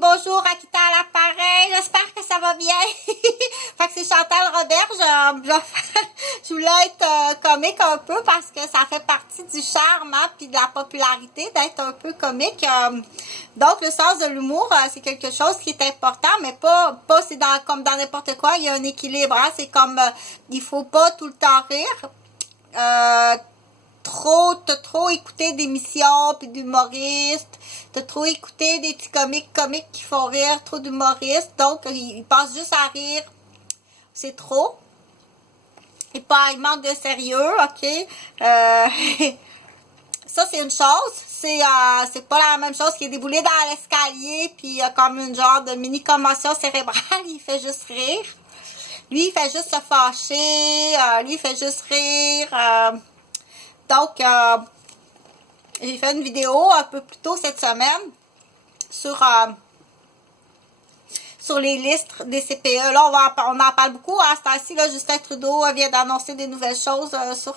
bonjour, Akita à l'appareil, j'espère que ça va bien. Fait que c'est Chantal Roberge, je voulais être comique un peu parce que ça fait partie du charme hein, puis de la popularité d'être un peu comique. Donc le sens de l'humour, c'est quelque chose qui est important, mais pas c'est comme dans n'importe quoi, il y a un équilibre. Hein, c'est comme, il faut pas tout le temps rire. T'as trop écouté d'émissions puis d'humoristes, t'as trop écouté des petits comiques qui font rire, trop d'humoristes, donc ils passent juste à rire, c'est trop. Et pas, il manque de sérieux, ok? Ça c'est une chose, c'est pas la même chose qu'il est déboulé dans l'escalier puis il y a comme une genre de mini commotion cérébrale, il fait juste rire. Lui il fait juste se fâcher, lui il fait juste rire. Donc, j'ai fait une vidéo un peu plus tôt cette semaine sur les listes des CPE. Là, on en parle beaucoup. À ce temps-ci, là, Justin Trudeau vient d'annoncer des nouvelles choses sur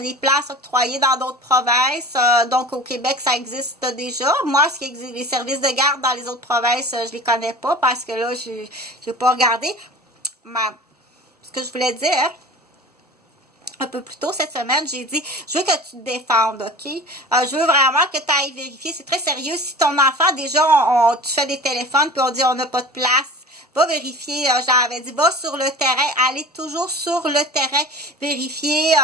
les places octroyées dans d'autres provinces. Donc, au Québec, ça existe déjà. Moi, les services de garde dans les autres provinces, je les connais pas parce que là, je n'ai pas regardé. Mais, ce que je voulais dire... un peu plus tôt cette semaine, j'ai dit, je veux que tu te défendes, OK? Je veux vraiment que tu ailles vérifier. C'est très sérieux. Si ton enfant, déjà, tu fais des téléphones, puis on dit, on n'a pas de place, va vérifier. J'avais dit, va sur le terrain. Allez toujours sur le terrain. Vérifier,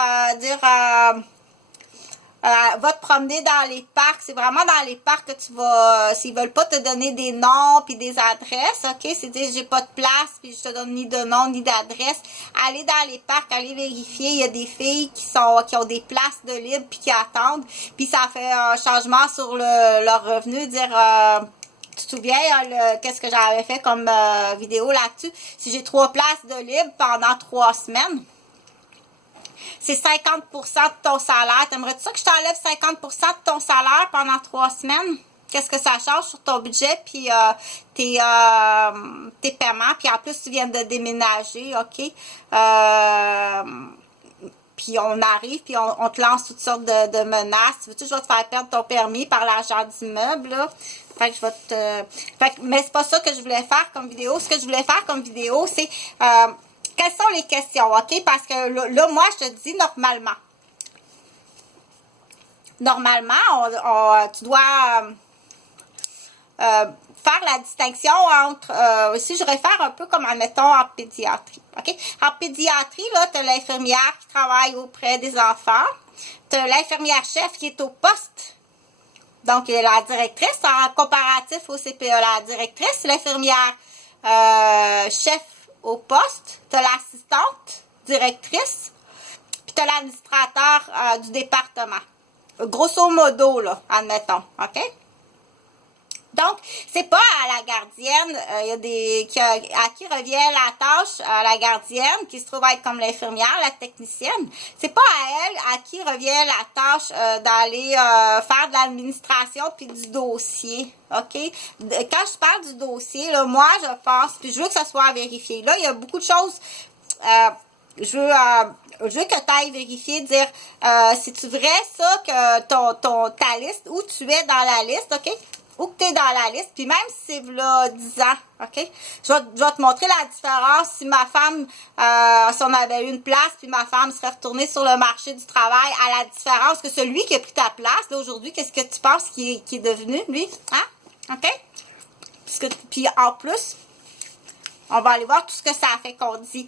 va te promener dans les parcs. C'est vraiment dans les parcs que tu vas... S'ils veulent pas te donner des noms puis des adresses, OK? C'est dire, j'ai pas de place puis je te donne ni de nom ni d'adresse. Allez dans les parcs, allez vérifier. Il y a des filles qui ont des places de libre puis qui attendent. Puis ça fait un changement sur leur revenu. Dire... tu te souviens, qu'est-ce que j'avais fait comme vidéo là-dessus? Si j'ai 3 places de libre pendant 3 semaines... c'est 50% de ton salaire. T'aimerais-tu ça que je t'enlève 50% de ton salaire pendant 3 semaines? Qu'est-ce que ça change sur ton budget puis tes paiements? Puis en plus, tu viens de déménager, OK? Puis on arrive, puis on te lance toutes sortes de menaces. Tu veux-tu que je vais te faire perdre ton permis par l'agent d'immeuble, là? Fait que je vais te... mais c'est pas ça que je voulais faire comme vidéo. Ce que je voulais faire comme vidéo, c'est... quelles sont les questions, OK? Parce que là, moi, je te dis normalement. Normalement, tu dois faire la distinction entre... si je réfère un peu comme, admettons, en pédiatrie, OK? En pédiatrie, là, tu as l'infirmière qui travaille auprès des enfants. Tu as l'infirmière-chef qui est au poste. Donc, la directrice, en comparatif au CPE, la directrice, l'infirmière chef au poste, tu as l'assistante directrice, puis tu as l'administrateur du département. Grosso modo, là, admettons, OK? Donc, c'est pas à la gardienne, à qui revient la tâche, à la gardienne, qui se trouve être comme l'infirmière, la technicienne. C'est pas à elle à qui revient la tâche d'aller faire de l'administration puis du dossier, OK? Quand je parle du dossier, là, moi, je pense, puis je veux que ça soit vérifié. Là, il y a beaucoup de choses... je veux que tu ailles vérifier, dire c'est-tu vrai ça que ta liste, où tu es dans la liste, OK? Où que tu es dans la liste, puis même si c'est là 10 ans, OK? Je vais te montrer la différence si ma femme, si on avait eu une place, puis ma femme serait retournée sur le marché du travail, à la différence que celui qui a pris ta place, là, aujourd'hui, qu'est-ce que tu penses qui est devenu, lui? Hein? OK? Puis en plus... on va aller voir tout ce que ça a fait qu'on dit.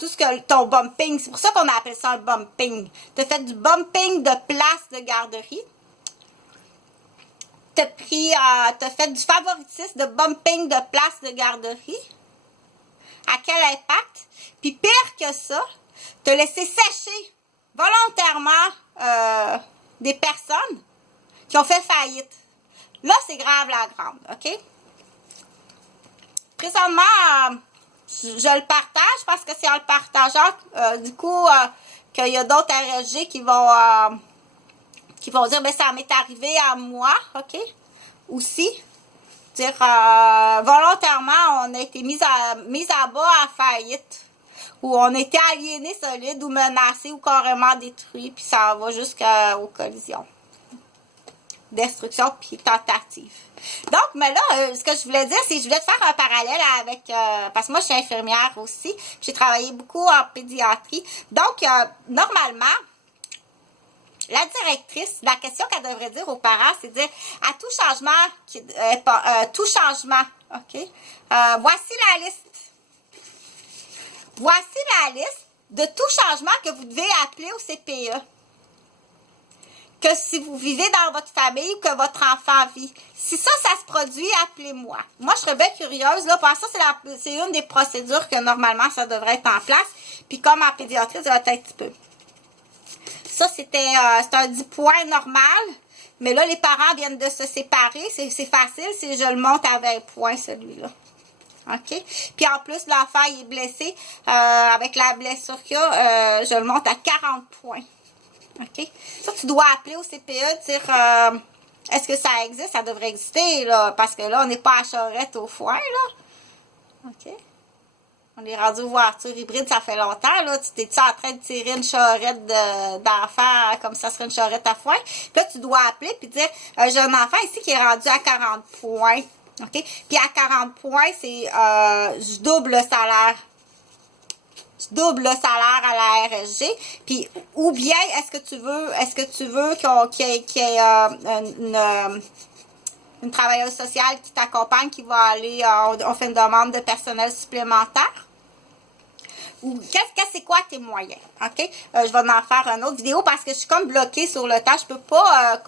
Tout ce que ton bumping, c'est pour ça qu'on appelle ça un bumping. Tu as fait du bumping de place de garderie. Tu as fait du favoritisme de bumping de place de garderie. À quel impact? Puis pire que ça, tu as laissé sécher volontairement des personnes qui ont fait faillite. Là, c'est grave la grande, OK? Présentement, je le partage parce que c'est en le partageant, du coup, qu'il y a d'autres RSG qui vont dire, ben ça m'est arrivé à moi, OK? Aussi. Dire, volontairement, on a été mis à bas à faillite. Ou on a été aliéné solide ou menacé ou carrément détruit, puis ça va jusqu'aux collisions. destruction puis tentative. Donc, mais là, ce que je voulais dire, c'est que je voulais te faire un parallèle avec, parce que moi, je suis infirmière aussi, j'ai travaillé beaucoup en pédiatrie. Donc, normalement, la directrice, la question qu'elle devrait dire aux parents, c'est de dire, à tout changement, tout changement, OK? Voici la liste. Voici la liste de tout changement que vous devez appeler au CPE. Que si vous vivez dans votre famille ou que votre enfant vit. Si ça se produit, appelez-moi. Moi, je serais bien curieuse. Là, pour ça, c'est une des procédures que normalement, ça devrait être en place. Puis comme en pédiatrie, ça va être un petit peu. Ça, c'est un 10 points normal. Mais là, les parents viennent de se séparer. C'est facile si je le monte à 20 points, celui-là. OK? Puis en plus, l'enfant il est blessé. Avec la blessure qu'il a, je le monte à 40 points. OK? Ça, tu dois appeler au CPE, dire est-ce que ça existe? Ça devrait exister, là, parce que là, on n'est pas à charrette au foin, là. OK? On est rendu aux voitures hybrides, ça fait longtemps, là. Tu t'es-tu en train de tirer une charrette d'enfant comme ça serait une charrette à foin? Puis là, tu dois appeler puis dire j'ai un enfant ici qui est rendu à 40 points. OK? Puis à 40 points, c'est je double le salaire. Tu doubles le salaire à la RSG, puis ou bien est-ce que tu veux qu'il y ait une travailleuse sociale qui t'accompagne, qui va aller, on fait une demande de personnel supplémentaire? Ou c'est quoi tes moyens? OK? Je vais en faire une autre vidéo parce que je suis comme bloquée sur le temps. Je peux pas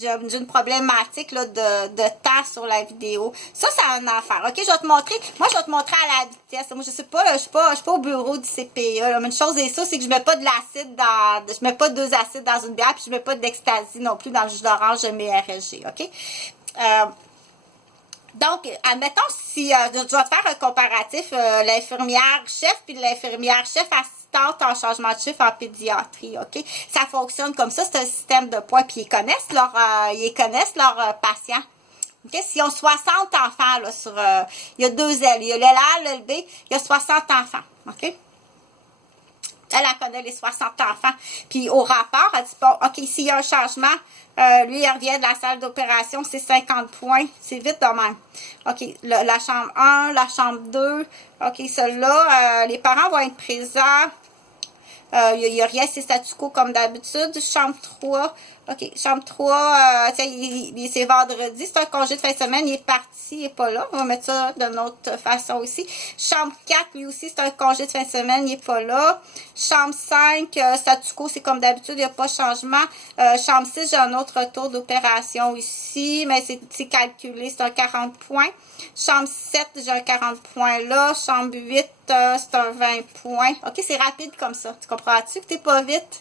j'ai une problématique là, de temps sur la vidéo. Ça, c'est un affaire. OK, je vais te montrer. Moi, je vais te montrer à la vitesse. Moi, je sais pas, là, je suis pas au bureau du CPE. Là. Mais une chose est ça, c'est que je mets pas de l'acide je mets pas 2 acides dans une bière, puis je mets pas d'ecstasy non plus dans le jus d'orange de mes RSG. OK? Donc, admettons, si je dois te faire un comparatif, l'infirmière chef puis l'infirmière chef assistante en changement de chiffre en pédiatrie, OK? Ça fonctionne comme ça, c'est un système de points, puis ils connaissent leurs patients. OK? S'ils ont 60 enfants, là, il y a 2 L, il y a le L, le B, il y a 60 enfants, OK? Elle connaît les 60 enfants. Puis au rapport, elle dit, bon, OK, s'il y a un changement, lui, il revient de la salle d'opération, c'est 50 points. C'est vite de même. OK, la chambre 1, la chambre 2. OK, celle-là, les parents vont être présents. Il n'y a rien, c'est statu quo comme d'habitude. Chambre 3. OK, chambre 3, c'est vendredi, c'est un congé de fin de semaine, il est parti, il n'est pas là. On va mettre ça de notre façon aussi. Chambre 4, lui aussi, c'est un congé de fin de semaine, il n'est pas là. Chambre 5, statu quo, c'est comme d'habitude, il n'y a pas de changement. Chambre 6, j'ai un autre tour d'opération ici, mais c'est calculé, c'est un 40 points. Chambre 7, j'ai un 40 points là. Chambre 8, c'est un 20 points. OK, c'est rapide comme ça. Tu comprends-tu que t'es pas vite?